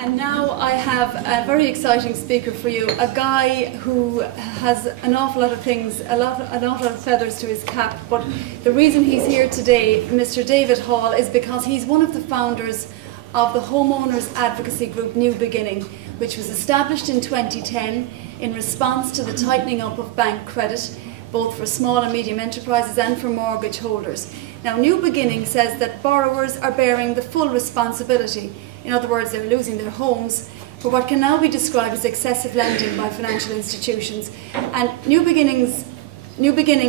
And now I have a very exciting speaker for you, a guy who has an awful lot of things, an awful lot of feathers to his cap, but the reason he's here today, Mr. David Hall, is because he's one of the founders of the homeowners advocacy group New Beginning, which was established in 2010 in response to the tightening up of bank credit, both for small and medium enterprises and for mortgage holders. Now, New Beginning says that borrowers are bearing the full responsibility. In other words, they're losing their homes for what can now be described as excessive lending by financial institutions. And New Beginning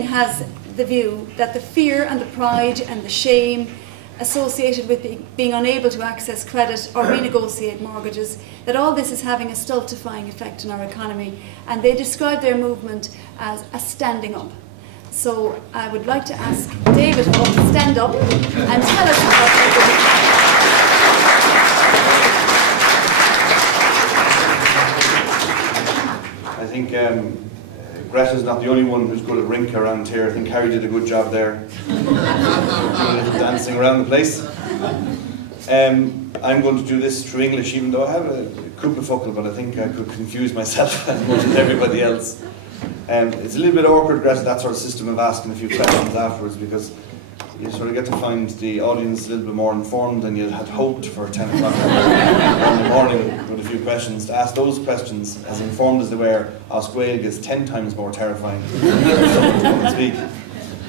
has the view that the fear and the pride and the shame associated with being unable to access credit or renegotiate mortgages, that all this is having a stultifying effect on our economy, and they describe their movement as a standing up. So I would like to ask David Hall to stand up and tell us about they're doing. I think Greta's not the only one who's good at rink around here. I think Harry did a good job there. Doing a little dancing around the place. I'm going to do this through English, even though I have a cúplafocal, but I think I could confuse myself as much as everybody else. It's a little bit awkward, Greta, that sort of system of asking a few questions afterwards, because you sort of get to find the audience a little bit more informed than you had hoped for 10 o'clock in the morning with a few questions. To ask those questions, as informed as they were, Osquail gets 10 times more terrifying than someone who can speak.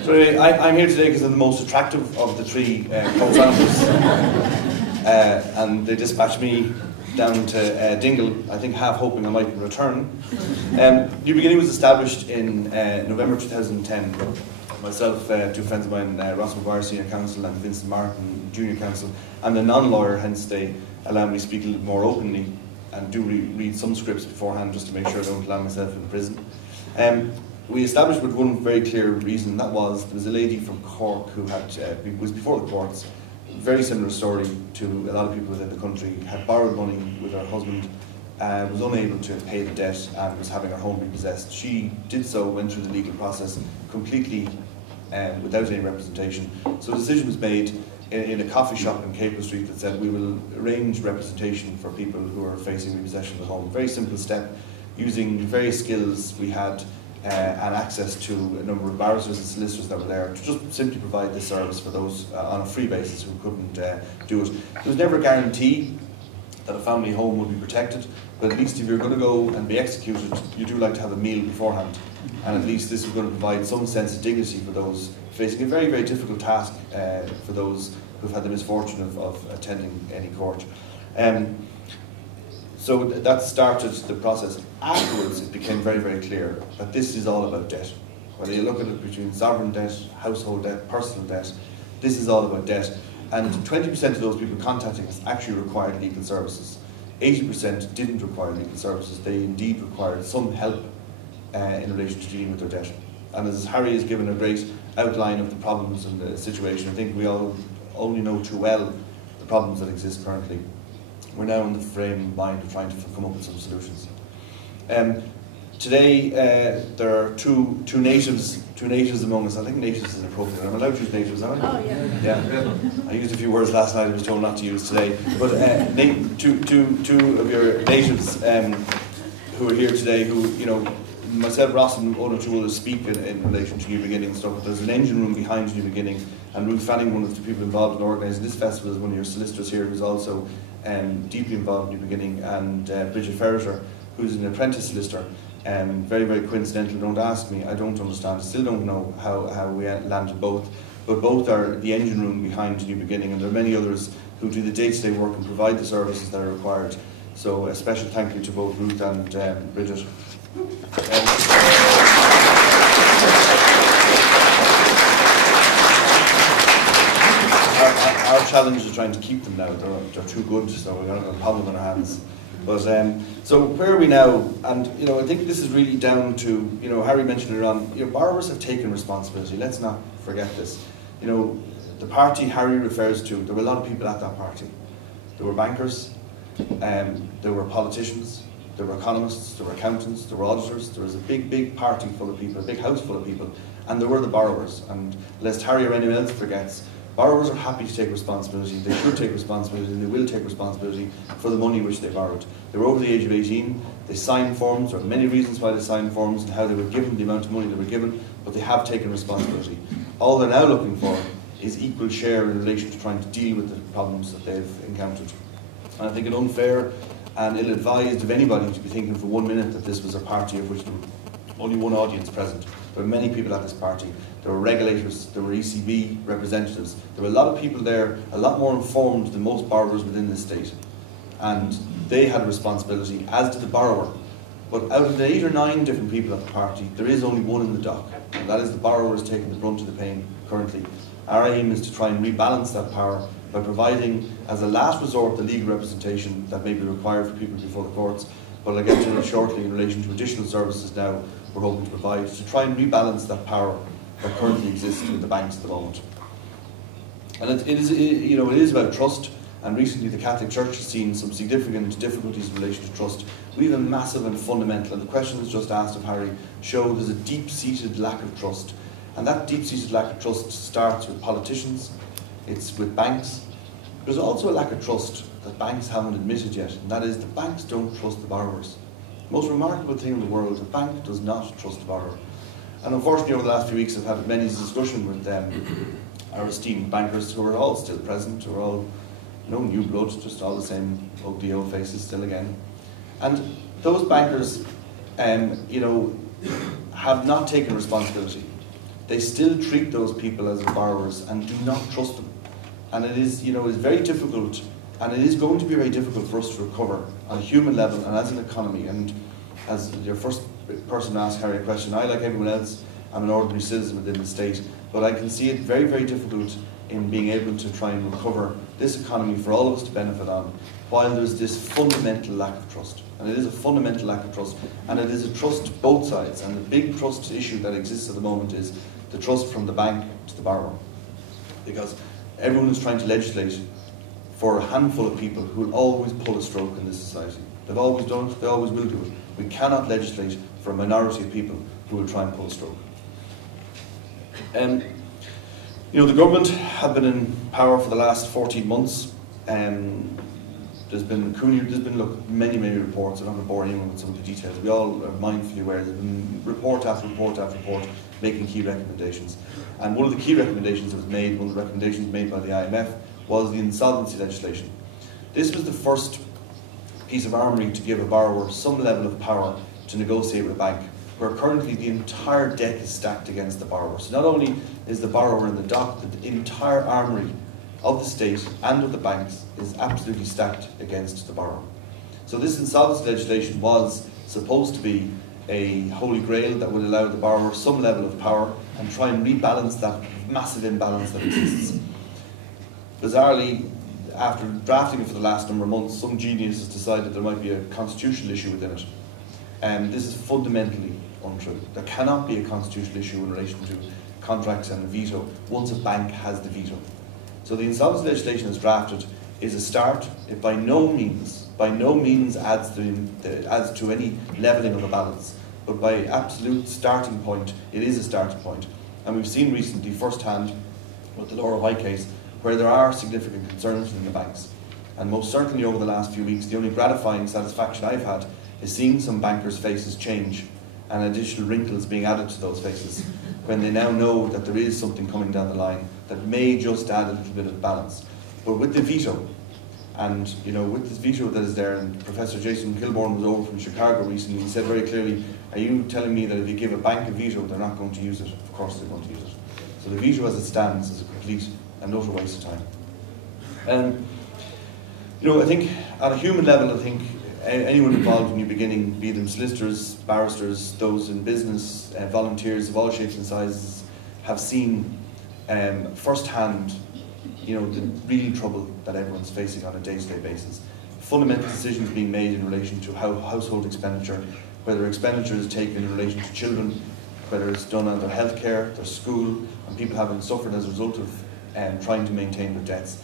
So anyway, I'm here today because I'm the most attractive of the three co-founders, and they dispatched me down to Dingle, I think half hoping I might return. New Beginning was established in November 2010. Myself, two friends of mine, Ross McGuire, Senior Counsel, and Vincent Martin, Junior Counsel, and a non-lawyer, hence they allow me to speak a little more openly and do read some scripts beforehand just to make sure I don't land myself in prison. We established with one very clear reason, that was there was a lady from Cork who was before the courts, very similar story to a lot of people within the country, had borrowed money with her husband, was unable to pay the debt and was having her home repossessed. She did so, went through the legal process completely without any representation. So a decision was made in a coffee shop in Capel Street that said we will arrange representation for people who are facing repossession of the home. Very simple step, using various skills we had and access to a number of barristers and solicitors that were there to just simply provide this service for those on a free basis who couldn't do it. There was never a guarantee that a family home would be protected, but at least if you're going to go and be executed, you do like to have a meal beforehand. And at least this is going to provide some sense of dignity for those facing a very, very difficult task for those who've had the misfortune of attending any court. So that started the process. Afterwards, it became very, very clear that this is all about debt. Whether you look at it between sovereign debt, household debt, personal debt, this is all about debt. And 20% of those people contacting us actually required legal services. 80% didn't require legal services. They indeed required some help in relation to dealing with their debt. And as Harry has given a great outline of the problems and the situation, I think we all only know too well the problems that exist currently. We're now in the frame of mind of trying to come up with some solutions. Today, there are two natives among us. I think natives is appropriate. I'm allowed to use natives, aren't I? Oh, yeah. Yeah. I used a few words last night I was told not to use today. But two of your natives who are here today, who, you know, myself, Ross, and one or two others speak in relation to New Beginning and stuff. But there's an engine room behind New Beginning, and Ruth Fanning, one of the people involved in organising this festival, is one of your solicitors here, who's also deeply involved in New Beginning, and Bridget Ferreter, who's an apprentice solicitor. Very, very coincidental, don't ask me, I don't understand, I still don't know how we landed both, but both are the engine room behind New Beginning, and there are many others who do the day-to-day work and provide the services that are required. So a special thank you to both Ruth and Bridget. Our challenge is trying to keep them now. They're too good, so we're going to have a problem on our hands. But so where are we now? And you know, I think this is really down to, you know, Harry mentioned it on, you know, borrowers have taken responsibility. Let's not forget this. You know, the party Harry refers to, there were a lot of people at that party. There were bankers, there were politicians, there were economists, there were accountants, there were auditors. There was a big, big party full of people, a big house full of people, and there were the borrowers. And lest Harry or anyone else forgets, Borrowers are happy to take responsibility, they should take responsibility, and they will take responsibility for the money which they borrowed. They were over the age of 18, they signed forms, there are many reasons why they signed forms and how they were given the amount of money they were given, but they have taken responsibility. All they're now looking for is equal share in relation to trying to deal with the problems that they've encountered. And I think it unfair and ill-advised of anybody to be thinking for 1 minute that this was a party of which there was only one audience present. There were many people at this party. There were regulators, there were ECB representatives. There were a lot of people there, a lot more informed than most borrowers within this state. And they had a responsibility, as did the borrower. But out of the 8 or 9 different people at the party, there is only one in the dock, and that is the borrower is taking the brunt of the pain currently. Our aim is to try and rebalance that power by providing, as a last resort, the legal representation that may be required for people before the courts, but I'll get to it shortly in relation to additional services now we're hoping to provide, to try and rebalance that power that currently exists with the banks at the moment. And it is about trust, and recently the Catholic Church has seen some significant difficulties in relation to trust. We have a massive and fundamental, and the question that's just asked of Harry showed there's a deep-seated lack of trust. And that deep-seated lack of trust starts with politicians, it's with banks. There's also a lack of trust that banks haven't admitted yet, and that is the banks don't trust the borrowers. The most remarkable thing in the world, a bank does not trust the borrower. And unfortunately over the last few weeks I've had many discussions with our esteemed bankers who are all still present, who are all no new blood, just all the same ugly old faces still again. And those bankers have not taken responsibility. They still treat those people as borrowers and do not trust them. And it is, is very difficult, and it is going to be very difficult for us to recover on a human level and as an economy. And as your first person to ask Harry a question, I, like everyone else, I'm an ordinary citizen within the state, but I can see it very, very difficult in being able to try and recover this economy for all of us to benefit on, while there's this fundamental lack of trust. And it is a fundamental lack of trust, and it is a trust to both sides. And the big trust issue that exists at the moment is the trust from the bank to the borrower. Because everyone is trying to legislate for a handful of people who will always pull a stroke in this society. They've always done it, they always will do it. We cannot legislate for a minority of people who will try and pull a stroke. The government have been in power for the last 14 months. There's been many reports. I'm not going to bore anyone with some of the details. We all are mindfully aware there's been report after report after report making key recommendations. And one of the key recommendations that was made, one of the recommendations made by the IMF, was the insolvency legislation. This was the first piece of armoury to give a borrower some level of power to negotiate with a bank, where currently the entire deck is stacked against the borrower. So not only is the borrower in the dock, but the entire armoury of the state and of the banks is absolutely stacked against the borrower. So this insolvency legislation was supposed to be a holy grail that would allow the borrower some level of power and try and rebalance that massive imbalance that exists. Bizarrely, after drafting it for the last number of months, some genius has decided there might be a constitutional issue within it. And this is fundamentally untrue. There cannot be a constitutional issue in relation to contracts and a veto once a bank has the veto. So the insolvency legislation as drafted is a start. It by no means adds to any levelling of the balance, but by absolute starting point, it is a starting point. And we've seen recently firsthand with the Laura White case where there are significant concerns in the banks. And most certainly over the last few weeks, the only gratifying satisfaction I've had is seeing some bankers' faces change and additional wrinkles being added to those faces when they now know that there is something coming down the line that may just add a little bit of balance. But with the veto, and with this veto that is there, and Professor Jason Kilbourne was over from Chicago recently, he said very clearly, are you telling me that if you give a bank a veto, they're not going to use it? Of course they're going to use it. So the veto as it stands is a complete and utter waste of time. I think on a human level, I think anyone involved in your beginning, be them solicitors, barristers, those in business, volunteers of all shapes and sizes, have seen firsthand the real trouble that everyone's facing on a day-to-day basis. Fundamental decisions being made in relation to how household expenditure, whether expenditure is taken in relation to children, whether it's done on their healthcare, their school, and people having suffered as a result of trying to maintain their debts.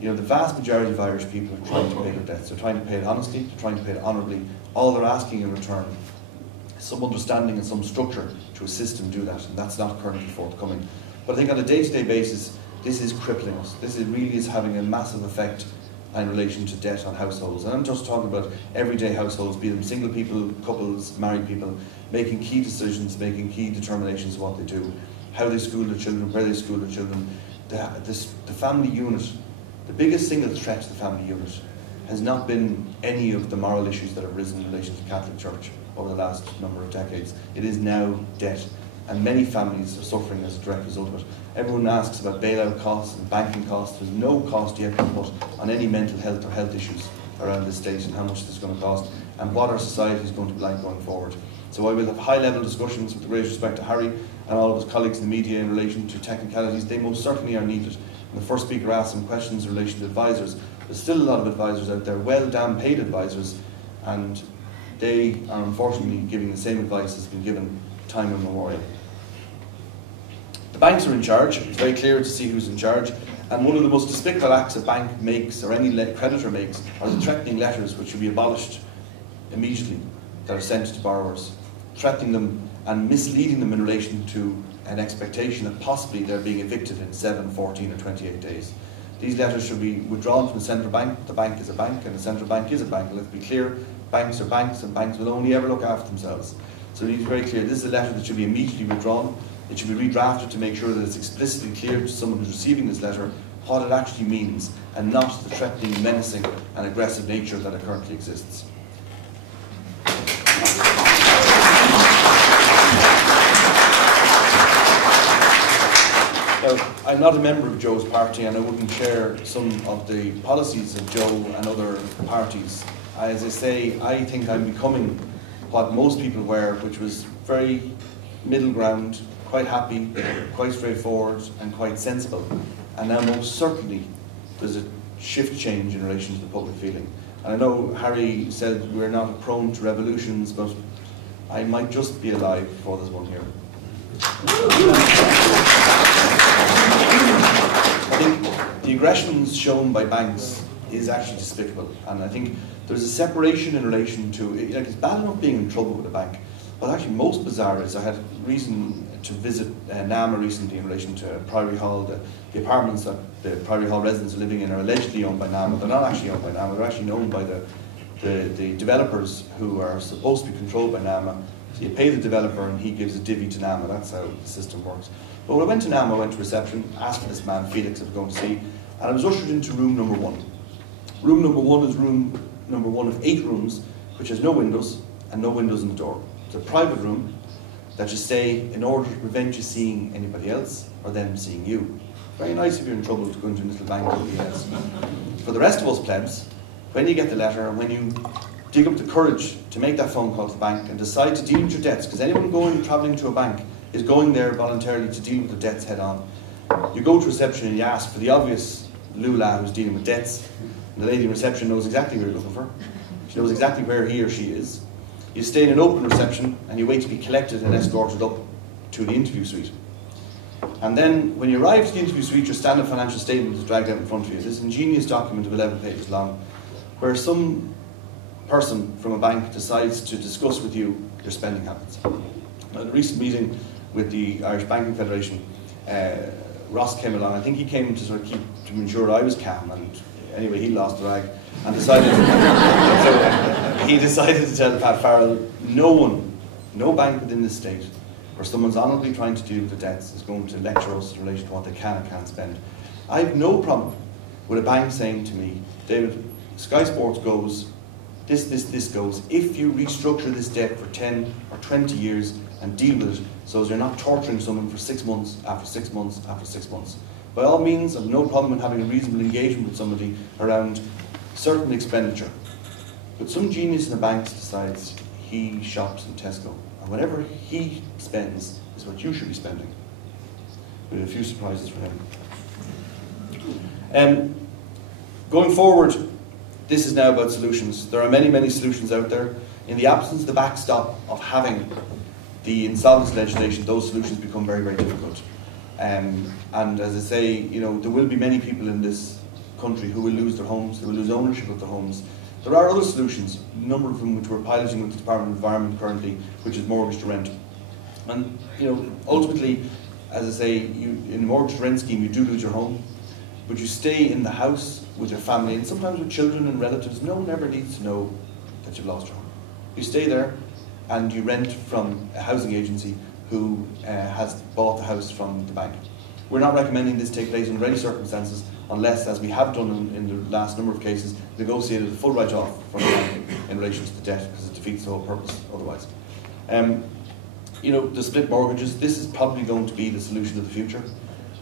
The vast majority of Irish people are trying to pay their debts. They're trying to pay it honestly, they're trying to pay it honourably. All they're asking in return is some understanding and some structure to assist them do that, and that's not currently forthcoming. But I think on a day-to-day basis, this is crippling us. This really is having a massive effect in relation to debt on households. And I'm just talking about everyday households, be them single people, couples, married people, making key decisions, making key determinations of what they do, how they school their children, where they school their children. The family unit, the biggest single threat to the family unit has not been any of the moral issues that have risen in relation to the Catholic Church over the last number of decades. It is now debt, and many families are suffering as a direct result of it. Everyone asks about bailout costs and banking costs. There's no cost yet put on any mental health or health issues around this state and how much this is going to cost and what our society is going to be like going forward. So I will have high-level discussions with great respect to Harry and all of his colleagues in the media in relation to technicalities. They most certainly are needed. And the first speaker asked some questions in relation to advisors. There's still a lot of advisors out there, well damn paid advisors, and they are unfortunately giving the same advice as has been given time immemorial. The banks are in charge. It's very clear to see who's in charge. And one of the most despicable acts a bank makes, or any creditor makes, are the threatening letters which should be abolished immediately that are sent to borrowers, threatening them and misleading them in relation to an expectation that possibly they're being evicted in 7, 14 or 28 days. These letters should be withdrawn from the central bank. The bank is a bank and the central bank is a bank. Let's be clear, banks are banks and banks will only ever look after themselves. So we need to be very clear, this is a letter that should be immediately withdrawn. It should be redrafted to make sure that it's explicitly clear to someone who's receiving this letter what it actually means and not the threatening, menacing and aggressive nature that it currently exists. Now, I'm not a member of Joe's party and I wouldn't share some of the policies of Joe and other parties. As I say, I think I'm becoming what most people were, which was very middle ground, quite happy, quite straightforward and quite sensible. And now most certainly there's a shift change in relation to the public feeling. And I know Harry said we're not prone to revolutions, but I might just be alive before there's one here. I think the aggressions shown by banks is actually despicable, and I think there's a separation in relation to, like, it's bad enough being in trouble with a bank, but actually most bizarre is I had reason to visit NAMA recently in relation to Priory Hall. The apartments that the Priory Hall residents are living in are allegedly owned by NAMA. They're not actually owned by NAMA, they're actually owned by the developers who are supposed to be controlled by NAMA. So you pay the developer and he gives a divvy to NAMA. That's how the system works. But when I went to NAMA, I went to reception, asked for this man, Felix, I was going to see, and I was ushered into room number 1. Room number 1 is room number 1 of 8 rooms, which has no windows and no windows in the door. It's a private room that you stay in order to prevent you seeing anybody else or them seeing you. Very nice if you're in trouble to go into a little bank or anything else. For the rest of us plebs, when you get the letter and when you dig up the courage to make that phone call to the bank and decide to deal with your debts, because anyone travelling to a bank is going there voluntarily to deal with their debts head on. You go to reception and you ask for the obvious lula who's dealing with debts, and the lady in reception knows exactly who you're looking for. She knows exactly where he or she is. You stay in an open reception and you wait to be collected and escorted up to the interview suite. And then when you arrive to the interview suite, your standard financial statement is dragged out in front of you. It's this ingenious document of 11 pages long where some person from a bank decides to discuss with you your spending habits. At a recent meeting with the Irish Banking Federation, Ross came along. I think he came to sort of to ensure I was calm, and anyway he lost the rag and decided he decided to tell Pat Farrell, no bank within this state where someone's honourably trying to deal with their debts is going to lecture us in relation to what they can and can't spend. I have no problem with a bank saying to me, David, Sky Sports goes, this goes, if you restructure this debt for 10 or 20 years and deal with it so as you're not torturing someone for 6 months after 6 months after 6 months. By all means, I've no problem in having a reasonable engagement with somebody around certain expenditure. But some genius in the banks decides he shops in Tesco, and whatever he spends is what you should be spending. With a few surprises for him. Going forward, this is now about solutions. There are many, many solutions out there. In the absence of the backstop of having the insolvency legislation, those solutions become very, very difficult. And as I say, there will be many people in this country who will lose their homes, who will lose ownership of their homes. There are other solutions, a number of them which we're piloting with the Department of Environment currently, which is mortgage to rent. And ultimately, as I say, in a mortgage rent scheme, you do lose your home, but you stay in the house with your family, and sometimes with children and relatives. No one ever needs to know that you've lost your home. You stay there, and you rent from a housing agency who has bought the house from the bank. We're not recommending this take place under any circumstances unless, as we have done in the last number of cases, negotiated a full write-off from the bank in relation to the debt, because it defeats the whole purpose otherwise. You know, the split mortgages, this is probably going to be the solution of the future,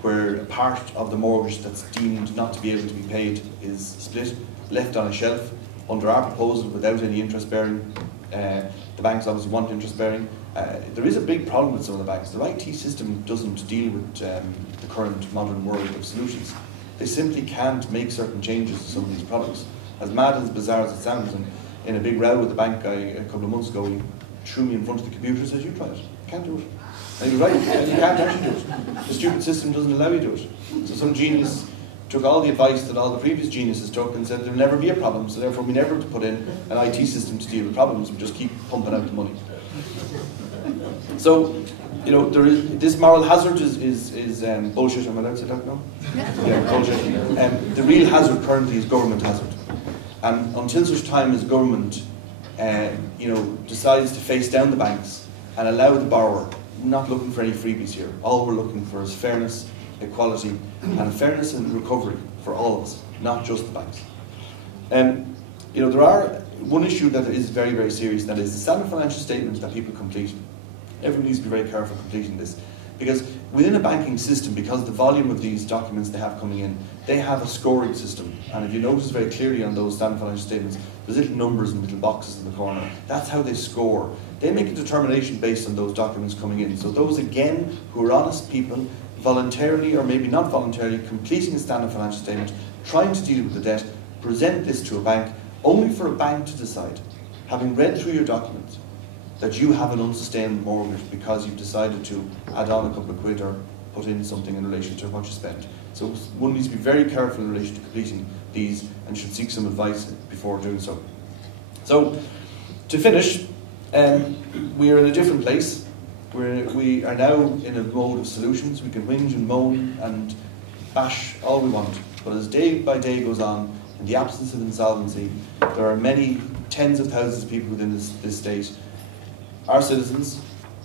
where a part of the mortgage that's deemed not to be able to be paid is split, left on a shelf. Under our proposal, without any interest bearing, the banks obviously want interest bearing. There is a big problem with some of the banks. Their IT system doesn't deal with the current modern world of solutions. They simply can't make certain changes to some of these products. As mad and as bizarre as it sounds, and in a big row with the bank guy a couple of months ago, he threw me in front of the computer and said, "You try it. You can't do it." And he was right, you can't actually do it. The stupid system doesn't allow you to do it. So some genius took all the advice that all the previous geniuses took and said there'll never be a problem, so therefore we never have to put in an IT system to deal with problems, we just keep pumping out the money. So, you know, this moral hazard is bullshit. Am I allowed to say that now? Yeah, bullshit. The real hazard currently is government hazard. And until such time as government you know, decides to face down the banks and allow the borrower, we're not looking for any freebies here. All we're looking for is fairness, equality, and fairness and recovery for all of us, not just the banks. You know, there are one issue that is very, very serious, that is the standard financial statements that people complete. Everyone needs to be very careful completing this, because within a banking system, because of the volume of these documents they have coming in, they have a scoring system. And if you notice very clearly on those standard financial statements, there's little numbers and little boxes in the corner. That's how they score. They make a determination based on those documents coming in. So those, again, who are honest people, voluntarily or maybe not voluntarily completing a standard financial statement, trying to deal with the debt, present this to a bank, only for a bank to decide, having read through your documents, that you have an unsustainable mortgage because you've decided to add on a couple of quid or put in something in relation to what you spend. So one needs to be very careful in relation to completing these and should seek some advice before doing so. So, to finish, we are in a different place. We are now in a mode of solutions. We can whinge and moan and bash all we want. But as day by day goes on, in the absence of insolvency, there are many tens of thousands of people within this state, our citizens,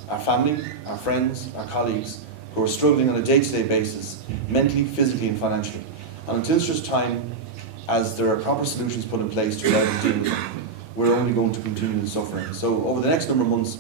our family, our friends, our colleagues, who are struggling on a day-to-day basis, mentally, physically and financially. And until such time as there are proper solutions put in place to allow them to deal with them, we're only going to continue the suffering. So over the next number of months,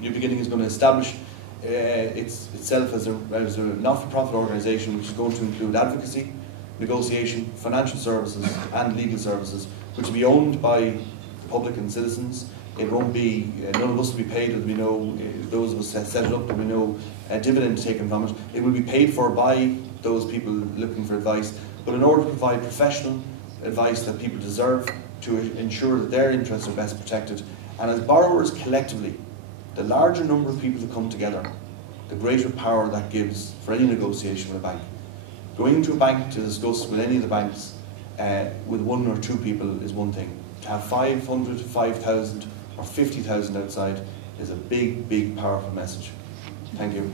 New Beginning is going to establish itself as a not-for-profit organisation, which is going to include advocacy, negotiation, financial services and legal services, which will be owned by the public and citizens. It won't be, none of us will be paid, as we know, those of us that set it up, there will be no dividend taken from it. It will be paid for by those people looking for advice, but in order to provide professional advice that people deserve to ensure that their interests are best protected. And as borrowers collectively, the larger number of people that come together, the greater power that gives for any negotiation with a bank. Going into a bank to discuss with any of the banks with one or two people is one thing. To have 500, 5,000 or 50,000 outside is a big, big, powerful message. Thank you.